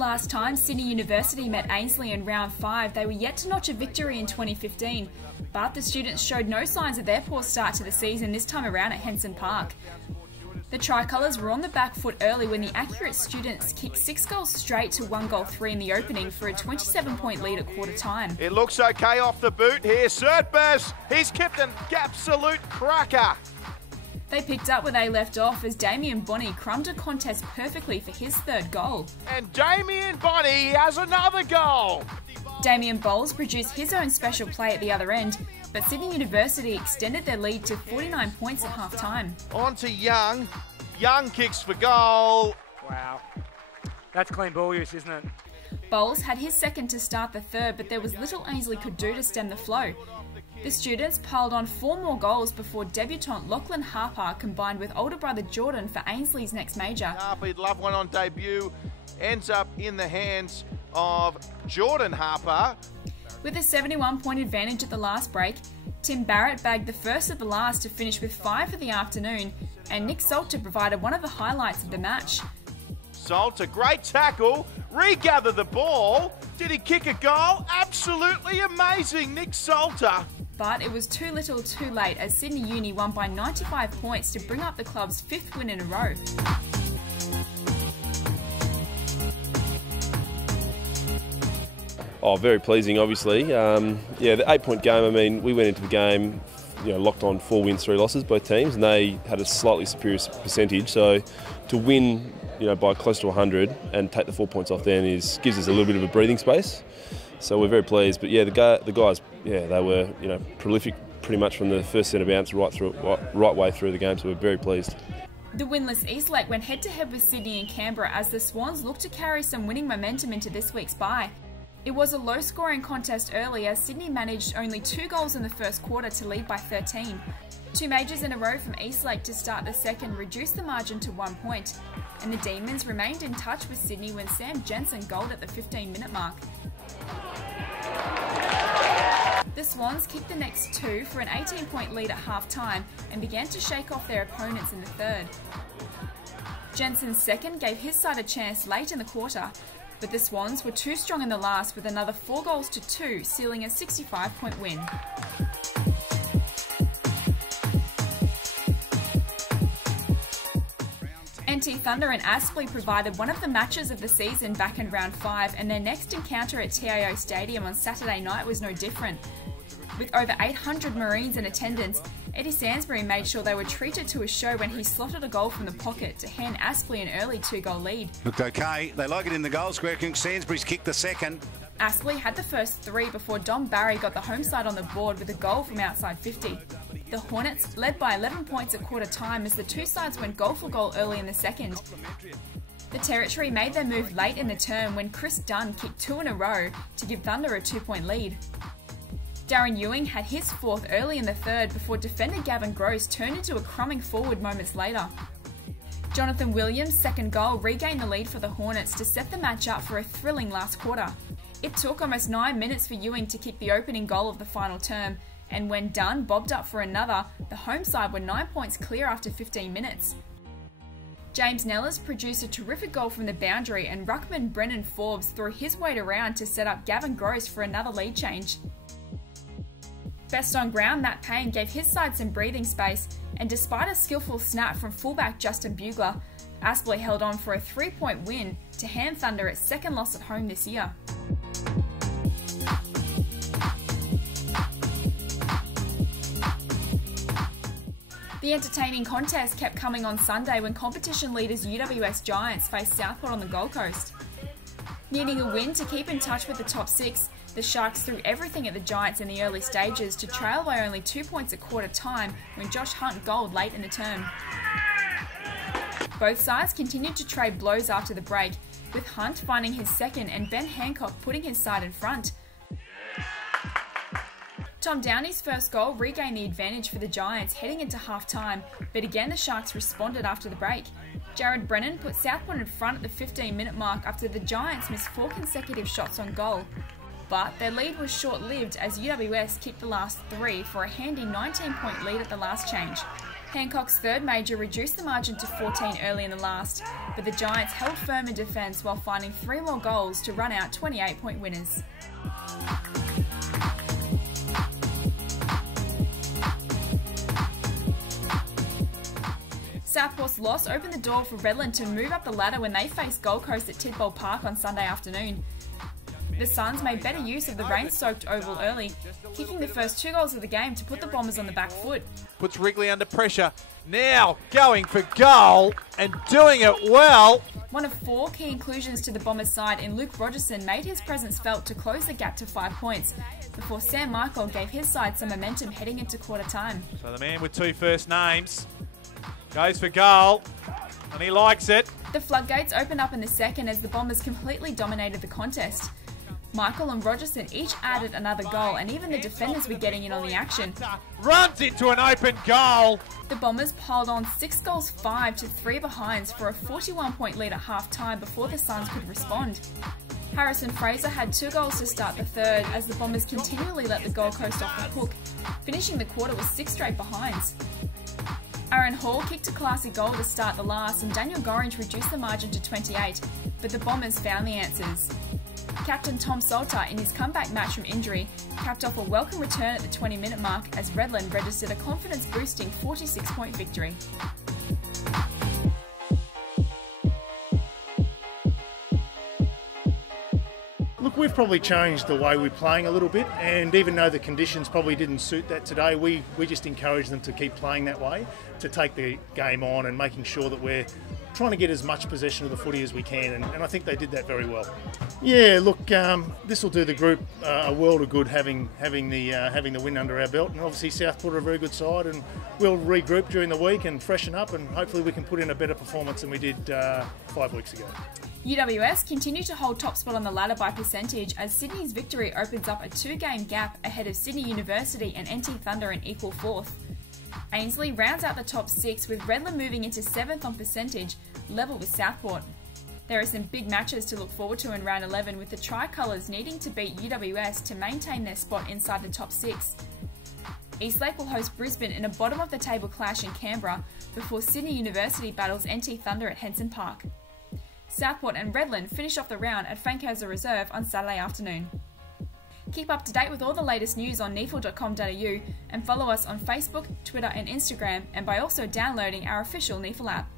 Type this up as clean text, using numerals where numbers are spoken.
last time Sydney University met Aspley in round 5, they were yet to notch a victory in 2015, but the students showed no signs of their poor start to the season this time around at Henson Park. The Tricolours were on the back foot early when the accurate students kicked 6 goals straight to 1-3 in the opening for a 27-point lead at quarter time. It looks okay off the boot here. Surtbers, he's kept an absolute cracker. They picked up where they left off as Damien Bonney crumbed a contest perfectly for his 3rd goal. And Damien Bonney has another goal. Damien Bowles produced his own special play at the other end, but Sydney University extended their lead to 49 points at half-time. On to Young. Young kicks for goal. Wow. That's clean ball use, isn't it? Bowles had his 2nd to start the 3rd, but there was little Aspley could do to stem the flow. The students piled on 4 more goals before debutant Lachlan Harper combined with older brother Jordan for Ainsley's next major. Harper'd love one on debut. Ends up in the hands of Jordan Harper. With a 71-point advantage at the last break, Tim Barrett bagged the first of the last to finish with 5 for the afternoon, and Nick Salter provided one of the highlights of the match. Salter, great tackle, regather the ball. Did he kick a goal? Absolutely amazing, Nick Salter. But it was too little too late as Sydney Uni won by 95 points to bring up the club's 5th win in a row. Oh, very pleasing, obviously. Yeah, the 8-point game, I mean, we went into the game, locked on 4 wins, 3 losses, both teams, and they had a slightly superior percentage. So to win, by close to 100 and take the 4 points off then gives us a little bit of a breathing space. So we're very pleased. But yeah, the guys, they were, prolific pretty much from the first set of bounce right way through the game. So we're very pleased. The winless Eastlake went head-to-head with Sydney and Canberra as the Swans looked to carry some winning momentum into this week's bye. It was a low-scoring contest early as Sydney managed only 2 goals in the first quarter to lead by 13. 2 majors in a row from Eastlake to start the second reduced the margin to 1 point, and the Demons remained in touch with Sydney when Sam Jensen goaled at the 15-minute mark. The Swans kicked the next 2 for an 18-point lead at half-time and began to shake off their opponents in the 3rd. Jensen's 2nd gave his side a chance late in the quarter, but the Swans were too strong in the last with another 4 goals to 2, sealing a 65-point win. NT Thunder and Aspley provided one of the matches of the season back in round 5, and their next encounter at TIO Stadium on Saturday night was no different. With over 800 Marines in attendance, Eddie Sansbury made sure they were treated to a show when he slotted a goal from the pocket to hand Aspley an early 2-goal lead. Looked okay. They like it in the goal square. Sansbury's kicked the 2nd. Aspley had the first 3 before Dom Barry got the home side on the board with a goal from outside 50. The Hornets led by 11 points at quarter time as the 2 sides went goal for goal early in the 2nd. The Territory made their move late in the term when Chris Dunn kicked 2 in a row to give Thunder a 2-point lead. Darren Ewing had his 4th early in the 3rd before defender Gavin Gross turned into a crumbing forward moments later. Jonathan Williams' 2nd goal regained the lead for the Hornets to set the match up for a thrilling last quarter. It took almost 9 minutes for Ewing to kick the opening goal of the final term, and when Dunn bobbed up for another, the home side were 9 points clear after 15 minutes. James Nellis produced a terrific goal from the boundary, and ruckman Brennan Forbes threw his weight around to set up Gavin Gross for another lead change. Best on ground, Matt Payne gave his side some breathing space, and despite a skillful snap from fullback Justin Bugler, Aspley held on for a 3-point win to hand Thunder its 2nd loss at home this year. The entertaining contest kept coming on Sunday when competition leaders UWS Giants faced Southport on the Gold Coast. Needing a win to keep in touch with the top 6, the Sharks threw everything at the Giants in the early stages to trail by only 2 points at quarter time when Josh Hunt goaled late in the term. Both sides continued to trade blows after the break, with Hunt finding his 2nd and Ben Hancock putting his side in front. Tom Downey's 1st goal regained the advantage for the Giants heading into half-time, but again the Sharks responded after the break. Jared Brennan put Southport in front at the 15-minute mark after the Giants missed 4 consecutive shots on goal. But their lead was short-lived as UWS kicked the last 3 for a handy 19-point lead at the last change. Hancock's third major reduced the margin to 14 early in the last, but the Giants held firm in defence while finding 3 more goals to run out 28-point winners. Southport's loss opened the door for Redland to move up the ladder when they faced Gold Coast at Tidball Park on Sunday afternoon. The Suns made better use of the rain-soaked oval early, kicking the first 2 goals of the game to put the Bombers on the back foot. Puts Wrigley under pressure. Now going for goal and doing it well. One of 4 key inclusions to the Bombers side in Luke Rogerson made his presence felt to close the gap to 5 points, before Sam Michael gave his side some momentum heading into quarter time. So the man with 2 first names goes for goal, and he likes it. The floodgates opened up in the second as the Bombers completely dominated the contest. Michael and Rogerson each added another goal, and even the defenders were getting in on the action. Runs into an open goal. The Bombers piled on 6 goals 5 to 3 behinds for a 41-point lead at half-time before the Suns could respond. Harrison Fraser had 2 goals to start the third as the Bombers continually let the Gold Coast off the hook, finishing the quarter with 6 straight behinds. Aaron Hall kicked a classy goal to start the last, and Daniel Gorringe reduced the margin to 28, but the Bombers found the answers. Captain Tom Salter, in his comeback match from injury, capped off a welcome return at the 20-minute mark as Redland registered a confidence-boosting 46-point victory. Look, we've probably changed the way we're playing a little bit, and even though the conditions probably didn't suit that today, we just encourage them to keep playing that way, to take the game on and making sure that we're trying to get as much possession of the footy as we can, and I think they did that very well. Yeah, look, this will do the group a world of good having the win under our belt, and obviously Southport are a very good side, and we'll regroup during the week and freshen up, and hopefully we can put in a better performance than we did 5 weeks ago. UWS continue to hold top spot on the ladder by percentage as Sydney's victory opens up a 2-game gap ahead of Sydney University and NT Thunder in equal 4th. Ainslie rounds out the top 6 with Redland moving into 7th on percentage, level with Southport. There are some big matches to look forward to in round 11 with the Tricolours needing to beat UWS to maintain their spot inside the top 6. Eastlake will host Brisbane in a bottom of the table clash in Canberra before Sydney University battles NT Thunder at Henson Park. Southport and Redland finish off the round at Frankhauser Reserve on Saturday afternoon. Keep up to date with all the latest news on neafl.com.au and follow us on Facebook, Twitter and Instagram, and by also downloading our official NEAFl app.